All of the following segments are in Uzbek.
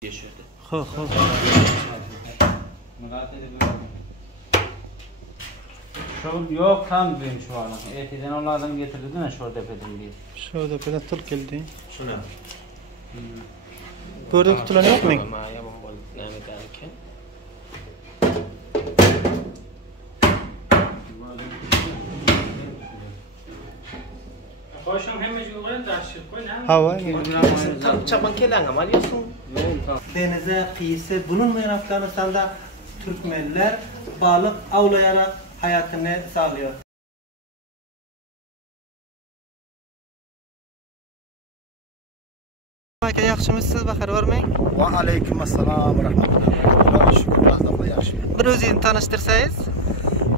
geçirdi. Xo'p. Şu yok tam benim şu an. Etiden onlardan getirdi ne şurada depedim diye. Şurada kadar tır geldi. Şuna. Burada tutulan yok mu? Maya bombol nami derken. Koşum hemeci koyun da aşık koyun ha. Hava. Tam çaban kelang amal yiyorsun. Denize kıyısı bunun miraslarında Türkmenler balık avlayarak hayatını sağlıyor. Aka yaxshimisiz, baxir bormang. Va alaykum assalom va rahmatullohi. Shukr, fazla yaxshi. Bir o'zingizni tanishtirsangiz.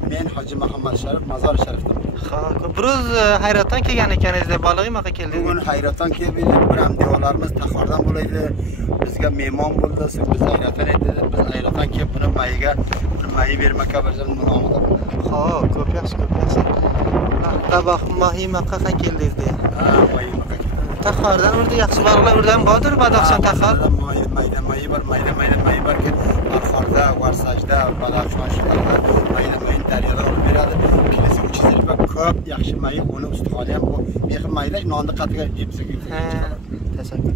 Men Hoji Muhammad Sharif, Mazor Sharifdan. Xo'p, biroz hayratdan kelgan ekaningizda balık yemoqqa keldingiz. Bugun hayratdan kelib, bir ham devorlarimiz taxordan bo'laydi. Bizga mehmon bo'ldi, biz hayratdan aytdi. Biz hayratdan kelib buni mayi bermoqqa birzam munomuda. Xo'p, ko'p yaxshi. Taboq yemoqqa keldingiz deya. Ha, mayi moqqa. Taxordan urdi, yaxshi balıqlar urdan bodir, Badaxshon taxor. Mayi bor ki Arxorda, Varsajda, Badaxshon shularga mayi daryoda olib beradi. Kilosi 300 rupiya ko'p, yaxshi mayi, uni ustixoni ham bu. Beqi mayda nonni qatiga yebsa chiqadi. Tashakkur.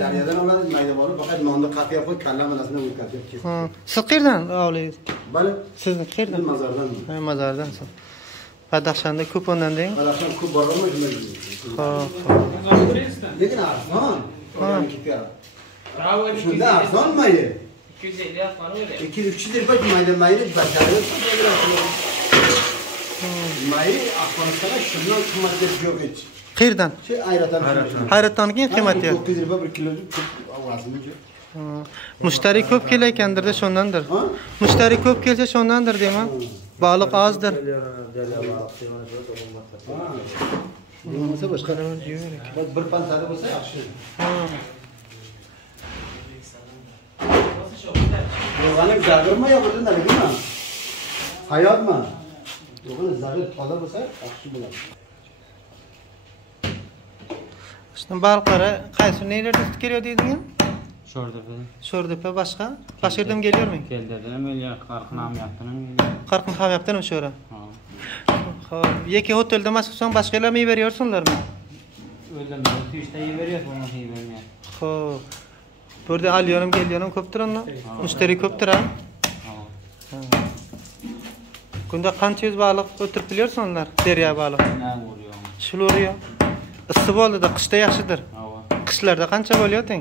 Daryodan oladi, mayda bo'lib, faqat nonni qatiga qo'yib, kalla malasini o'tkazib ketdi. Siz qayerdan avlaysiz? Bali, Sizni qayerdan? Mazordan. Ha, Mazordansiz. Badaxshonda ko'p o'ndan deng. Badaxshon ko'p borolmay Xo'p. Lekin arzon. Ha. Shunda arzon mayi. 250 yapman öyle. 200-300 rupiya mayda mayni bajarib mayi Afg'onistonda shundan qimmatga yo'q hech. Qayerdan? Şey ayratan. Hayratdonki qiymatli. 900 rupiya 1 kilo vazni yo'q. Mushtari ko'p kelayotgandir-da, shundandir. Mushtari ko'p kelsa shundandir deyman. Baliq ozdir. Bo'lmasa boshqa bir pantali bo'lsa yaxshi. Yo'g'ani zag'irmi yo bunda nima? Hayotmi? Yo'g'ani zag'ir toza bo'lsa yaxshi bo'ladi. Shundan baliqlari qaysi nelarda tutib keladi deydingiz? Sho'rdepa boshqa? Boshqa yerdan kelyormi? Keldirdin milyon qarqinam yaptın. Qarqin ham yaptimi sho'ra? Ha. Xo'p, yeki otelda mas'ulsan boshqa yerlarga yeberiyorsunlarmi? Öyle mi? Tüşte iyi veriyor, bunu iyi vermiyor. Xo'p. Burada alıyorum geliyorum ko'pdir onda. Mushtari ko'pdir ha? Ha. Kunda qancha yuz baliq o'tirib biliyorsunlar? Derya baliq. Ne vuruyor? Shuluriyo. Issiq bo'ldi-da, qishda yaxshidir. Ha. Qishlarda qancha bo'lyapti?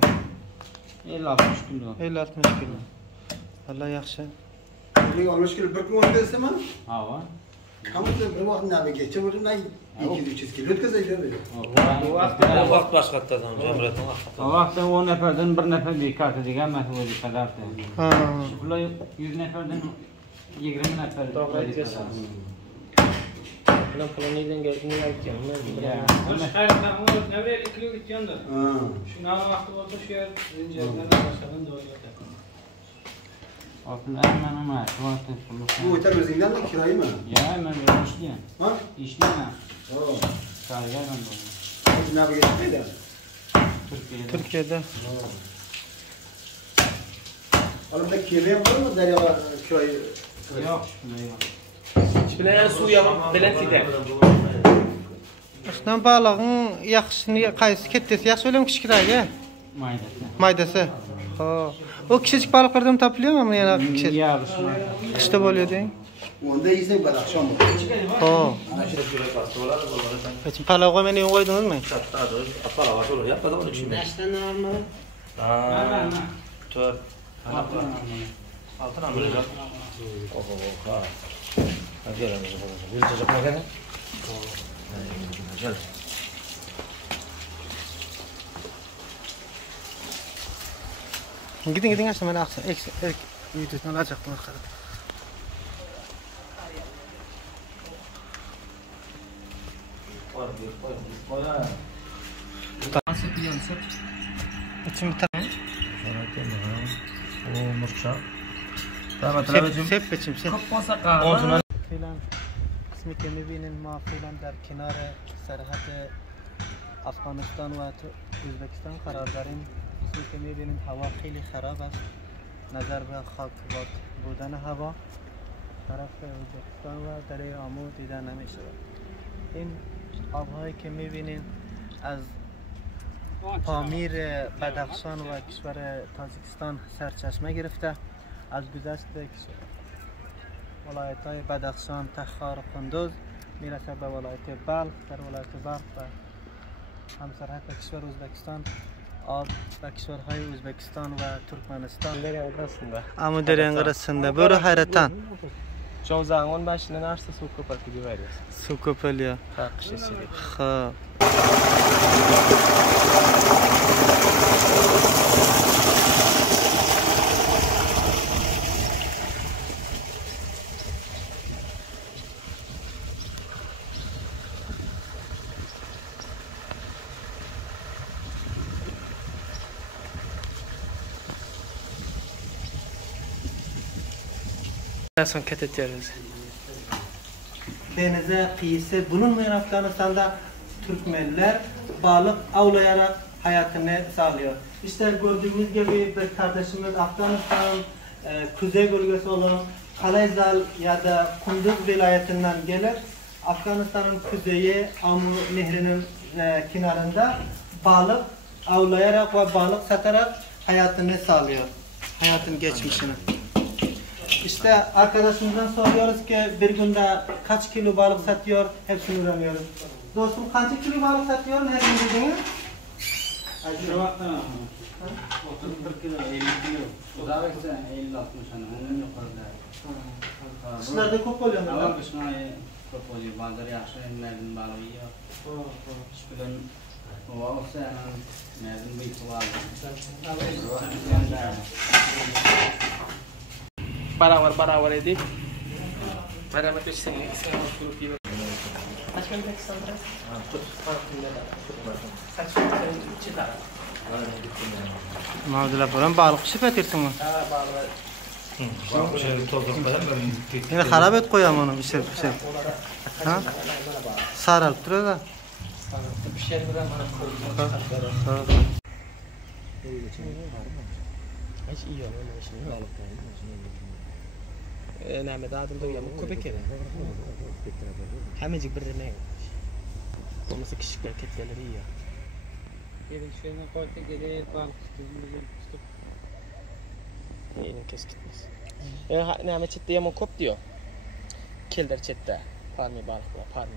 50-60 kilo. 50-60 kilo. Vallahi yaxshi. Benim almış kilo 1 gün ötesi mi? Hava. Kamızda bir vakit nami geçe buradan 200-300 kilo ötkazaydı böyle. O vaqt boshqatdan Jamrat. O vaqtda 10 neferden bir nefer bir kartı degan vazifalar. Ha. Bular 100 neferden 20 nefer. To'g'ri aytyapsiz. Bilan planiydan gapni aytganman. Ya. Boshqalardan o'z navral 2 kilo ketgandir. Ha. Shundan vaqti bo'lsa shu yer zinjirlardan boshqadan do'ylayapti. Altın hemen ama şu an Bu otel özünden mi kirayı mı? ya hemen bir işleyen. Ha? İşleyen. Oo. Karga ben de. Biz ne yapacağız neydi? Türkiye'de. Türkiye'de. Alımda kiraya var mı Derya kirayı? Yok. Ne yok. Bilan suv yog'ib bilan fidan. Aslında balığın yaxşısını qaysı ketdesi yaxşı ölüm kichikroq Maydası. maydası. Ha. O küçük balıklardan tapılıyor mu yani küçük? Ya Kışta oluyor değil. Onda ise bak akşam olur. Ha. Peki palağı meni koydunuz mu? Nashdan normal. Altın. Gidin aslında ben aksa. Videosunu alacaktım. İçim bir tane. Sep biçim sep. Filan kısmı kemibinin ma filan der kenarı serhat Afganistan ve Özbekistan karar darin. Kısmı kemibinin hava khili kharab ast. Nazar be khak vakt budan hava taraf Özbekistan ve dere amu didan nemiشه. این آب‌هایی که می‌بینین از پامیر بدخشان و کشور تاجیکستان سرچشمه گرفته از گذشت ولایت‌های بدخشان، تخار و قندوز میرسه به ولایت بلخ. در ولایت بلخ و همسرحد به کشور ازبکستان آب به کشورهای ازبکستان و ترکمنستان اما در این قرصنده برو حیرتان Jovzangon başına narsa suv ko'patib yuborasiz. suv ko'payıyor. Ha, qish ichida. Ha. Son ketetiyoruz. Denize kıyısı bulunmayan Afganistan'da Türkmenler balık avlayarak hayatını sağlıyor. İşte gördüğünüz gibi bir kardeşimiz Afganistan kuzey bölgesi olan Kalayzal ya da Kunduz vilayetinden gelir. Afganistan'ın kuzeyi Amu Nehri'nin kenarında balık avlayarak ve balık satarak hayatını sağlıyor. Hayatın geçmişini. İşte arkadaşımızdan soruyoruz ki bir günde kaç kilo balık satıyor, hepsini öğreniyoruz. Dostum kaç kilo balık satıyor, her gün dediğiniz? Şu vakta 30-40 kilo, 50 kilo. O da verse 50-60 hani onun yukarıda. Kışlarda çok oluyor mu? Ama kışına çok oluyor. Bazıları yaxşı emlerden balığı yiyor. Şüphelen o olsa hemen merdin büyük var. Baravar edip beraber peşinlik grup gibi. Kaç gün Pakistan'da? Kaç gün içinde? Mağdurlar buran balık pişip etirsin mi? Ha, balığı. Yine harap et koyalım onu pişir. Ha? Sarılıp duruyor da. Pişer bilen bana koydu. Hiç iyi olmuyor şimdi balıklar. Name dadım da yamuk köpek eder. Hemecik bir ne? Olmasa küçükler ketgeleri iyi ya. Gelin şöyle koysa gelir balık tutup. Yine kes gitmez. Name çette yamuk kop diyor. Kelder çette. Parmi balıklar, parmi.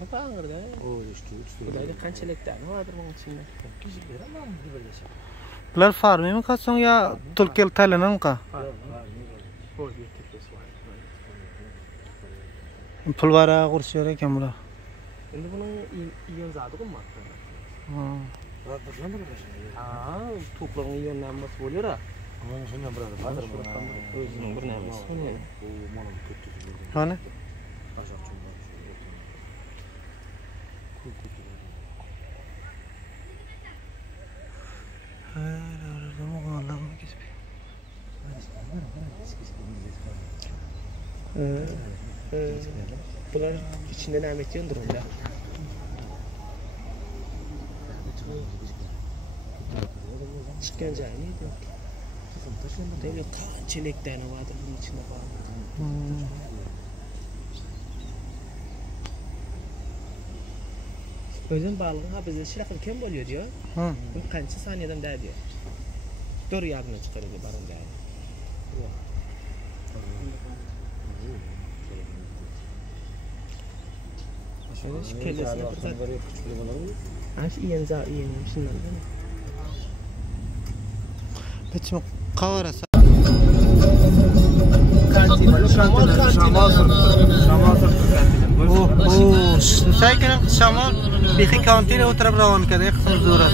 Bakın bağırdı. Kudayda qanchalikdan vardır bunun içinde? Bular farmimi kaçson ya Türkiye talanan ka? Pul vara kurşuyor ekan bular. Endi bunun iyon zadi qo'ymoqda. To'plarning iyonlanmasi bo'lar-a. Mana shundan biradi. O'zining bir narsasi bor. Qani? Bular içinde nima ekandir unda? Chiqqan joyi edi. Demak, qanchalikdan vardir bunun içinde bor. Özün balığın ha bizde şirakı kim boluyor diyor. Bu qancha saniyadan da diyor. 4 yarına çıkarıyor barın da. Şöyle kellesini fırsat. Aş iyenza iyenim şundan da. Biçim qavarasa. Saykenin şamal bir kantina oturup ravan kadar kısım zora.